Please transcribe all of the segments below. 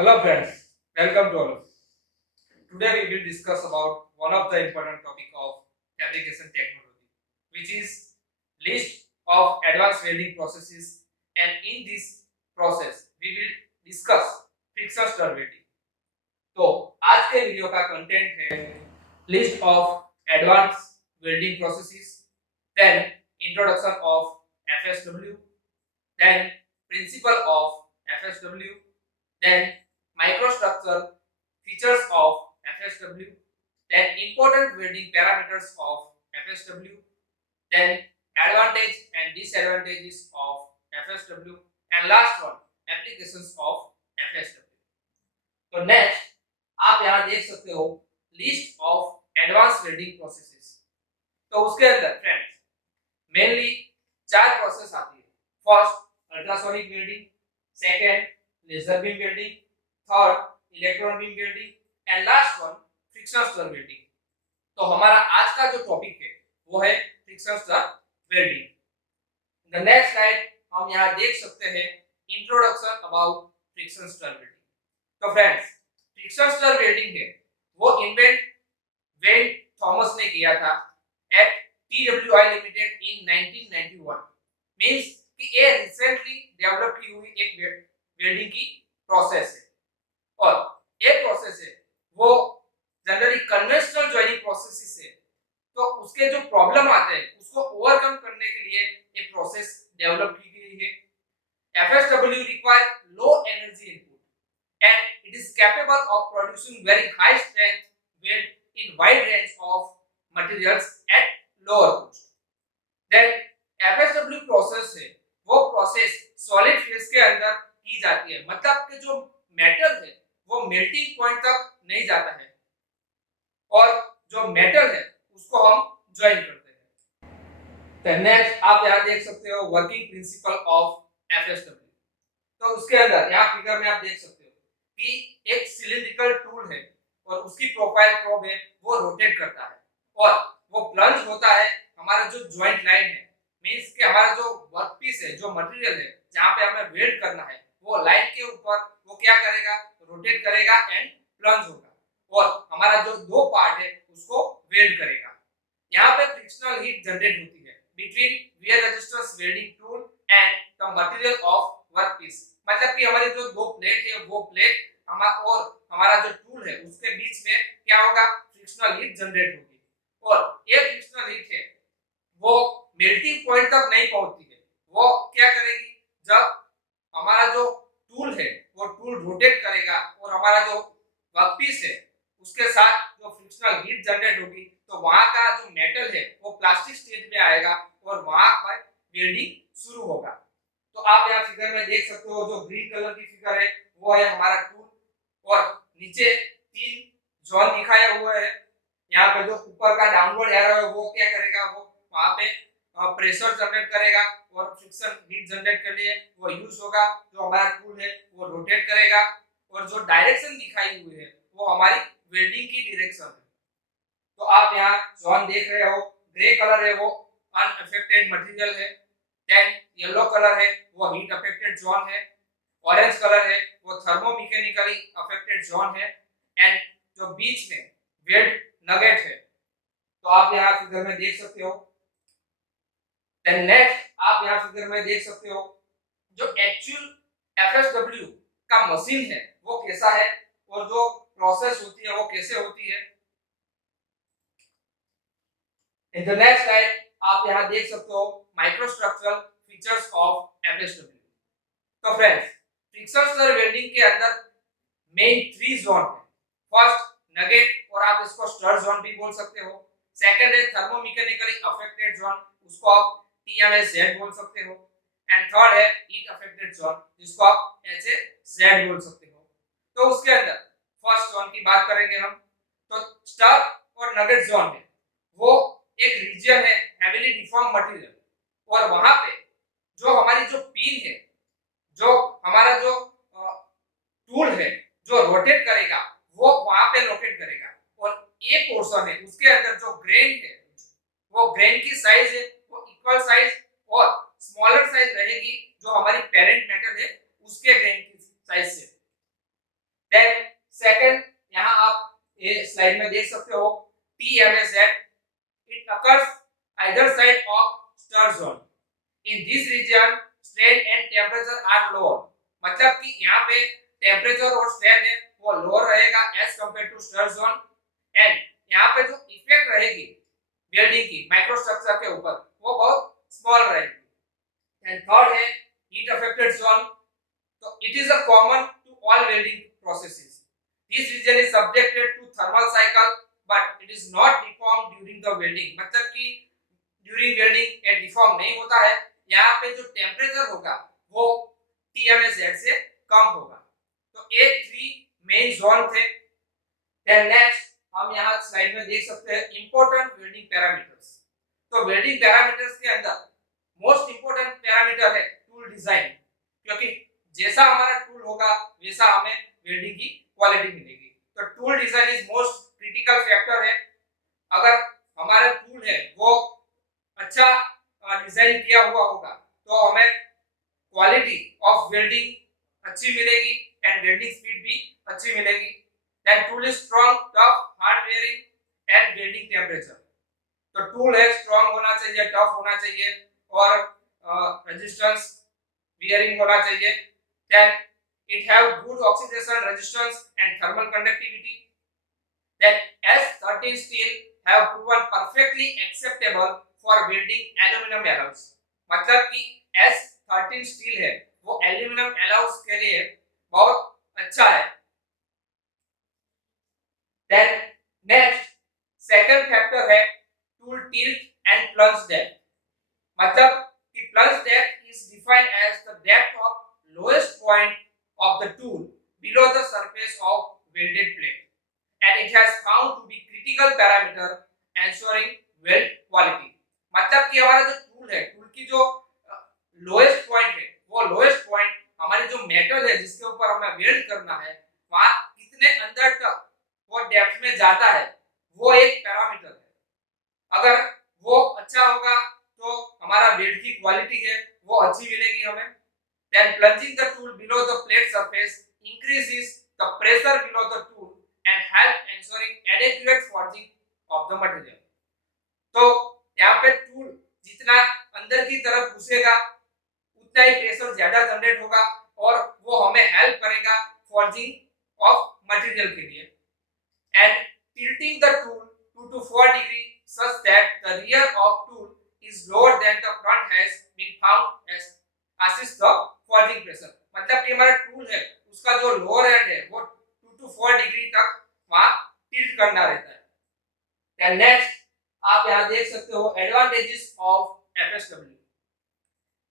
Hello friends, welcome to all. Today we will discuss about one of the important topic of fabrication technology, which is list of advanced welding processes, and in this process we will discuss friction stir welding. तो आज के video का content है list of advance welding processes, then introduction of FSW, then principle of FSW, then microstructure features of FSW, then important welding parameters of FSW, then advantage and disadvantages of FSW, and last one applications of FSW. तो next आप यहाँ देख सकते हो list of advance welding processes. तो उसके अंदर friends mainly चार प्रोसेस आती है। First ultrasonic welding, second laser beam welding, third electron beam welding and last one friction stir welding. तो हमारा आज का जो टॉपिक है वो है friction stir welding. The next slide हम यहाँ देख सकते हैं introduction about friction stir welding. तो फ्रेंड्स फ्रिक्शन स्टर वेल्डिंग है वो इन्वेंट वेन थॉमस ने किया था एट TWI लिमिटेड इन 1991। मींस कि ये रिसेंटली डेवलप की हुई एक वेल्डिंग की प्रोसेस है और एक प्रोसेस है वो जनरली कन्वेंशनल जॉइनिंग प्रोसेस है। तो उसके जो प्रॉब्लम आते हैं उसको ओवरकम करने के लिए ये प्रोसेस डेवलप की गई है। FSW require low energy input and it is capable of producing very high strength weld in wide range of materials at lower cost. Then FSW process है वो प्रोसेस सॉलिड फेज के अंदर की जाती है, मतलब कि जो मेटल है वो मेल्टिंग पॉइंट तक नहीं जाता है और जो मेटल है उसको हम ज्वाइन करते हैं। तो नेक्स्ट आप यहाँ देख सकते हो वर्किंग प्रिंसिपल ऑफ FSW। तो उसके अंदर यहाँ फिगर में आप देख सकते हो कि एक सिलिंड्रिकल टूल है और उसकी प्रोफाइल प्रोब है वो रोटेट करता है और वो प्लंज होता है हमारा जो ज्वाइंट लाइन है, मींस कि हमारा जो वर्क पीस है, जो मटेरियल है जहां पे हमें वेल्ड करना है वो लाइन के ऊपर वो क्या करेगा, रोटेट करेगा एंड प्लंज होगा और हमारा जो दो पार्ट है उसको वेल्ड करेगा। यहाँ पे फ्रिक्शनल हीट जनरेट होती है between wear resistance welding tool and the material of work piece, मतलब कि हमारी जो दो प्लेट है वो प्लेट हमारा जो टूल है उसके बीच में क्या होगा, फ्रिक्शनल हीट जनरेट होगी और ये फ्रिक्शनल हीट है वो मेल्टिंग पॉइंट तक नहीं पहुंचती है। वो क्या करेगी, जब हमारा जो टूल है वो टूल रोटेट करेगा और हमारा जो वर्कपीस है उसके साथ जो फ्रिक्शनल हीट जनरेट होगी तो वहां का जो मेटल है वो प्लास्टिक स्टेज में आएगा और वहां पर वेल्डिंग शुरू होगा। तो आप यहाँ फिगर में देख सकते हो जो ग्रीन कलर की फिगर है वो है हमारा टूल और नीचे तीन जोन दिखाया हुआ है। यहाँ पे जो ऊपर का डाउनवर्ड एरो है वो क्या करेगा, वो वहां पे प्रेशर जनरेट करेगा और फ्रिक्शन हीट जनरेट के लिए वो यूज होगा। जो हमारा टूल है वो रोटेट करेगा और जो डायरेक्शन दिखाई हुई है वो हमारी वेल्डिंग की डायरेक्शन है। तो आप यहाँ जोन देख रहे हो, ग्रे कलर है वो अनअफेक्टेड मटेरियल है, देन येलो कलर है वो हीट अफेक्टेड जोन है, ऑरेंज कलर है वो थर्मोमैकेनिकली अफेक्टेड जोन है एंड जो बीच में वेल्ड नगेट है। तो आप यहाँ फिगर में देख सकते हो। देन नेक्स्ट आप यहाँ फिगर में देख सकते हो जो एक्चुअल FSW का मशीन है वो कैसा है और जो प्रोसेस होती है वो कैसे होती है। इन द नेक्स्ट स्लाइड आप यहाँ देख सकते हो माइक्रोस्ट्रक्चरल फीचर्स ऑफ FSW। तो फ्रेंड्स फ्रिक्शन स्टर वेल्डिंग के अंदर मेन 3 जोन है। फर्स्ट नगेट और आप इसको स्टर जोन भी बोल सकते हो। सेकंड है थर्मोमैकेनिकली अफेक्टेड जोन, उसको आप TMZ बोल सकते हो एंड थर्ड है हीट अफेक्टेड जोन जिसको आप HAZ बोल सकते हो। तो उसके अंदर फर्स्ट जोन की बात करेंगे हम। तो स्टर और नगेट जोन में वो एक रीजन है हेवीली डिफॉर्म मटेरियल और वहां पे जो हमारी जो पिन है, जो हमारा जो टूल है जो रोटेट करेगा वो वहां पे लोकेट करेगा और एक पोर्शन है उसके अंदर जो ग्रेन है वो ग्रेन की साइज है वो इक्वल साइज और स्मॉलर साइज रहेगी जो हमारी पेरेंट मेटल है उसके ग्रेन की साइज से। देन सेकंड, यहाँ आप ये स्लाइड में देख सकते हो TMZ, it occurs either side of stir zone. In this region strain and temperature are lower. मतलब कि यहाँ पे टेम्परेचर और स्ट्रेन है वो लोअर रहेगा as compare to stir zone, and यहाँ पे जो इफेक्ट रहेगी वेल्डिंग की माइक्रोस्ट्रक्चर के ऊपर वो बहुत स्मॉल रहेगी। एंड थर्ड है हीट अफेक्टेड जोन, तो it is a common to all welding processes. This region is subjected to thermal cycle but it is not deform during the welding, मतलब कि ड्यूरिंग वेल्डिंग ये deform नहीं होता है। यहाँ पे जो टेम्परेचर होगा वो TMZ से कम होगा। तो ये 3 मेन जोन थे। देन नेक्स्ट हम यहाँ स्लाइड में देख सकते हैं इंपॉर्टेंट वेल्डिंग पैरामीटर्स। तो वेल्डिंग पैरामीटर्स के अंदर मोस्ट इंपॉर्टेंट पैरामीटर है टूल डिजाइन, क्योंकि जैसा हमारा टूल होगा वैसा हमें वेल्डिंग की क्वालिटी मिलेगी। तो tool design is most critical factor है। अगर हमारा टूल है वो अच्छा डिजाइन किया हुआ होगा तो हमें क्वालिटी ऑफ वेल्डिंग अच्छी मिलेगी एंड वेल्डिंग स्पीड भी अच्छी मिलेगी। Then tool is strong, tough, hard wearing and welding temperature. तो टूल है स्ट्रांग होना चाहिए, टफ होना चाहिए और रेजिस्टेंस वेयरिंग होना चाहिए। Then it have good oxidation resistance and thermal conductivity. Then S13 steel have proven perfectly acceptable for welding aluminum alloys, मतलब कि S13 स्टील है वो एल्यूमिनियम एलॉयज के लिए बहुत अच्छा है। देन नेक्स्ट सेकंड फैक्टर है tool tilt and plunge depth, मतलब कि plunge depth is defined as the depth of lowest point of the tool below the surface of welded plate, and it has found to be critical parameter ensuring weld quality। मतलब कि हमारा जो tool है, tool की जो lowest point है वो lowest point हमारी जो मेटल है जिसके ऊपर हमें वेल्ड करना है वहां कितने अंदर तक वो डेप्थ में जाता है वो एक पैरामीटर है। अगर वो अच्छा होगा तो हमारा वेल्ड की क्वालिटी है वो अच्छी मिलेगी हमें। Then plunging the tool below the plate surface increases the pressure below the tool and help ensuring adequate forging of the material। तो यहाँ पे टूल जितना अंदर की तरफ घुसेगा उतना ही प्रेशर ज्यादा जनरेट होगा और वो हमें हेल्प करेगा फॉर्जिंग ऑफ मटेरियल के लिए। And tilting the tool 2 to 4 degree such that the rear of tool is lower than the front has been found as assist the forging pressure, मतलब कि हमारा टूल है उसका जो लोअर एंड है वो 2 to 4 डिग्री तक वहां टिल्ट करना रहता है। देन नेक्स्ट आप यहां देख सकते हो एडवांटेजेस ऑफ FSW।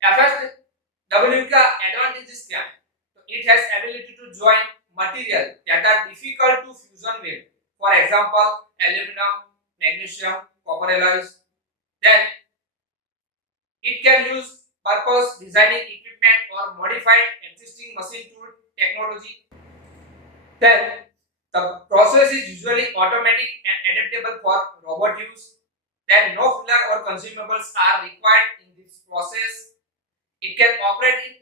FSW का एडवांटेजेस क्या है? तो it has ability to join material that are difficult to fusion weld, for example aluminium, magnesium, copper alloys. Then it can use purpose designing equipment or modified existing machine tool technology। Then the process is usually automatic and adaptable for robot use। Then no filler or consumables are required in this process। It can operate in